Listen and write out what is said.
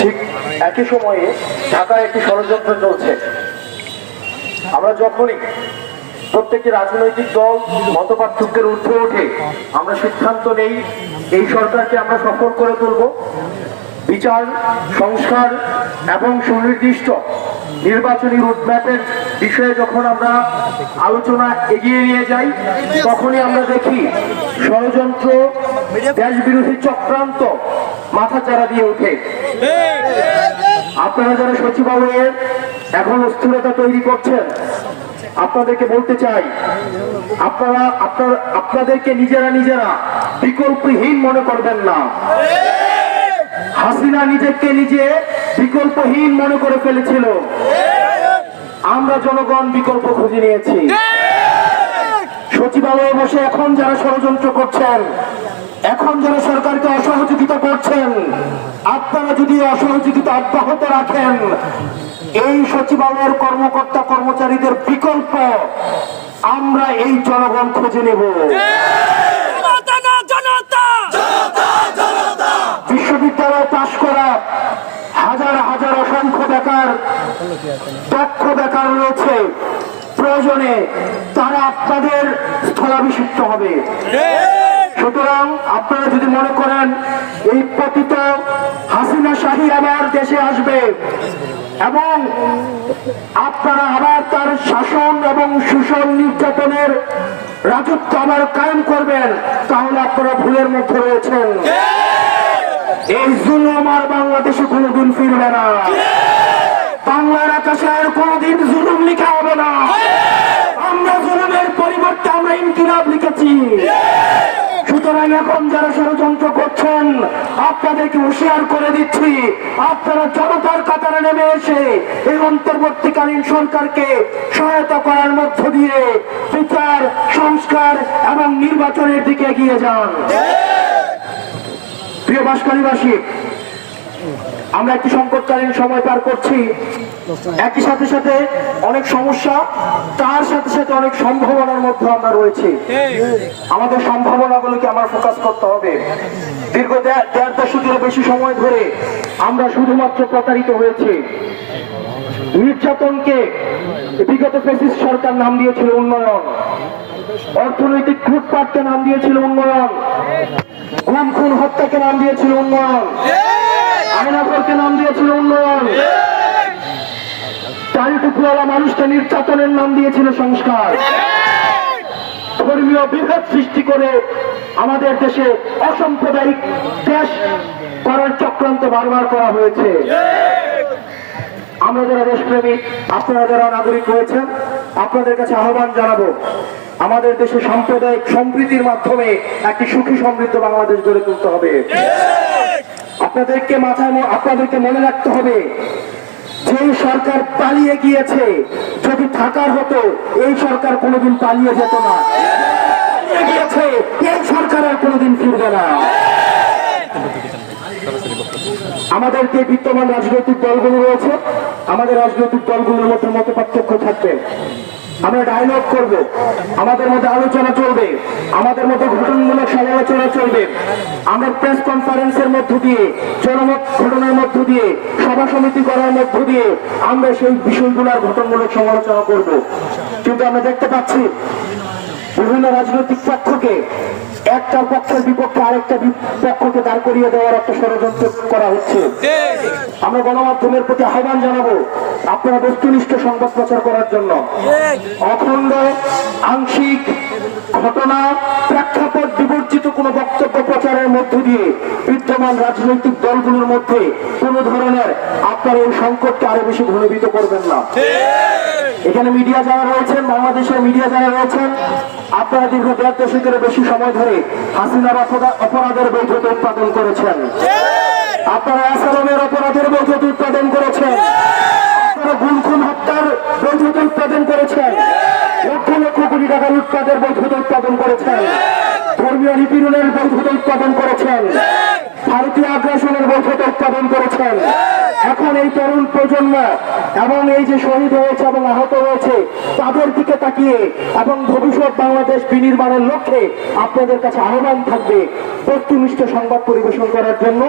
ঠিক একই সময়ে ঢাকায় একটি ষড়যন্ত্র চলছে। আমরা যখনই প্রত্যেকটি রাজনৈতিক দল মত পার্থক্যের ঊর্ধ্বে ওঠে আমরা সিদ্ধান্ত নেই, এই সরকারকে আমরা সফল করে তুলব। বিচার, সংস্কার এবং সুনির্দিষ্ট নির্বাচনী রুটম্যাপের বিষয়ে যখন আমরা আলোচনা এগিয়ে নিয়ে যাই, তখনই আমরা দেখি ষড়যন্ত্র দেশ বিরোধী চক্রান্ত মাথা চারা দিয়ে ওঠে। আপনারা যারা সচিবালয়ে এখন অস্থিরতা তৈরি করছেন, আপনাদেরকে বলতে চাই, আপনারা, আপনার, আপনাদেরকে নিজেরা নিজেরা বিকল্পহীন মনে করবেন না। হাসিনা নিজেকে নিজে বিকল্পহীন মনে করে ফেলেছিল। আমরা জনগণ বিকল্প খুঁজে নিয়েছি। সচিবালয়ে বসে এখন যারা ষড়যন্ত্র করছেন এখন যারা সরকারকে অসহযোগিতা করছেন আপনারা যদি অসহযোগিতা অব্যাহত রাখেন এই সচিবালয়ের কর্মকর্তা কর্মচারীদের বিকল্প আমরা এই জনগণ খুঁজে নেব। বিশ্ববিদ্যালয় পাশ করা হাজার হাজার অসংখ্য বেকার রয়েছে প্রয়োজনে তারা আপনাদের স্থলাভিষিক্ত হবে। সুতরাং আপনারা যদি মনে করেন, এই পতিত হাসিনা শাহী আবার দেশে আসবে এবং আপনারা আবার তার শাসন এবং শোষণ নির্যাতনের রাজত্ব আবার কায়েম করবেন, তাহলে আপনারা ভুলের মধ্যে রয়েছেন। এই জুলুম আর বাংলাদেশে কোনোদিন ফিরবে না। বাংলার আকাশে আর কোনোদিন জুলুম লিখা হবে না আমরা জুলুমের পরিবর্তে আমরা ইনকিলাব লিখেছি সুতরাং এখন যারা ষড়যন্ত্র করছেন আপনাদেরকে হুঁশিয়ার করে দিচ্ছি আপনারা জনতার কাতারে নেমে এসে এই অন্তর্বর্তীকালীন সরকারকে সহায়তা করার মধ্য দিয়ে বিচার সংস্কার এবং নির্বাচনের দিকে এগিয়ে যান। প্রিয় বাসকালীবাসী আমরা একটি সংকটকালীন সময় পার করছি। একই সাথে সাথে অনেক সমস্যা, তার সাথে সাথে অনেক সম্ভাবনার মধ্যে আমরা রয়েছি। আমাদের সম্ভাবনাগুলোকে আমার ফোকাস করতে হবে। দীর্ঘ দেড় দশকের বেশি সময় ধরে আমরা শুধুমাত্র প্রতারিত হয়েছি। নির্যাতনকে বিগত ফেসিস সরকার নাম দিয়েছিল উন্নয়ন। অর্থনৈতিক লুটপাটকে নাম দিয়েছিল উন্নয়ন। গুম, খুন, হত্যাকে নাম দিয়েছিল উন্নয়ন। আয়নাঘরকে নাম দিয়েছিল উন্নয়ন। চারিটুকুওয়ালা মানুষকে নির্যাতনের নাম দিয়েছিল সংস্কার। ধর্মীয় বিভেদ সৃষ্টি করে আমাদের দেশে অসাম্প্রদায়িক দেশ করার চক্রান্ত বারবার করা হয়েছে। আমরা যারা দেশপ্রেমিক আপনারা যারা নাগরিক রয়েছেন, আপনাদের কাছে আহ্বান জানাব, আমাদের দেশে সাম্প্রদায়িক সম্প্রীতির মাধ্যমে একটি সুখী সমৃদ্ধ বাংলাদেশ গড়ে তুলতে হবে। আপনাদেরকে মাথায় আপনাদেরকে মনে রাখতে হবে, যে সরকার পালিয়ে গিয়েছে, যদি থাকার হতো, এই সরকার কোনোদিন পালিয়ে যেত না। গিয়েছে, এই সরকার আর কোনোদিন ফিরবে না। আমাদের বিদ্যমান রাজনৈতিক দলগুলো রয়েছে, আমাদের রাজনৈতিক দলগুলোর মধ্যে মত পার্থক্য থাকবে। আমরা ডায়লগ করব। আমাদের মধ্যে আলোচনা চলবে। আমাদের মধ্যে ঘটনামূলক সমালোচনা চলবে। আমরা প্রেস কনফারেন্সের মধ্য দিয়ে জনমত ঘটনার মধ্য দিয়ে, সভা সমিতি করার মধ্য দিয়ে আমরা সেই বিষয়গুলোর ঘটনামূলক সমালোচনা করব। কিন্তু আমরা দেখতে পাচ্ছি বিভিন্ন রাজনৈতিক পক্ষকে একটা পক্ষের বিপক্ষে আরেকটা পক্ষকে দাঁড় করিয়ে দেওয়ার একটা ষড়যন্ত্র করা হচ্ছে। আমরা গণমাধ্যমের প্রতি আহ্বান জানাব আপনারা বস্তুনিষ্ঠ সংবাদ প্রচার করার জন্য। অখণ্ড আংশিক ঘটনা প্রেক্ষাপট বিবর্জিত কোনো বক্তব্য প্রচারের মধ্য দিয়ে বিদ্যমান রাজনৈতিক দলগুলোর মধ্যে কোনো ধরনের আপনারা এই সংকটকে আরও বেশি ঘনীভূত করবেন না। এখানে মিডিয়া যারা রয়েছেন বাংলাদেশের মিডিয়া যারা রয়েছেন আপনারা দীর্ঘ দেড় দশকের বেশি সময় ধরে হাসিনার অপরাধের বৈধতা উৎপাদন করেছেন। আপনারা আসালামের অপরাধের বৈধতা উৎপাদন করেছেন। আপনারা হত্যার বৈধতা উৎপাদন করেছেন। লক্ষ লক্ষ কোটি টাকা বৈধতা উৎপাদন করেছেন। ধর্মীয় নিপীড়নের বৈধতা উৎপাদন করেছেন। ভারতীয় আগ্রাসনের বৈঠকে উৎপাদন করেছেন। এখন এই তরুণ প্রজন্ম এবং এই যে শহীদ হয়েছে এবং আহত হয়েছে, তাদের দিকে তাকিয়ে এবং ভবিষ্যৎ বাংলাদেশ বিনির্মাণের লক্ষ্যে আপনাদের কাছে আহ্বান থাকবে বস্তুনিষ্ঠ সংবাদ পরিবেশন করার জন্য।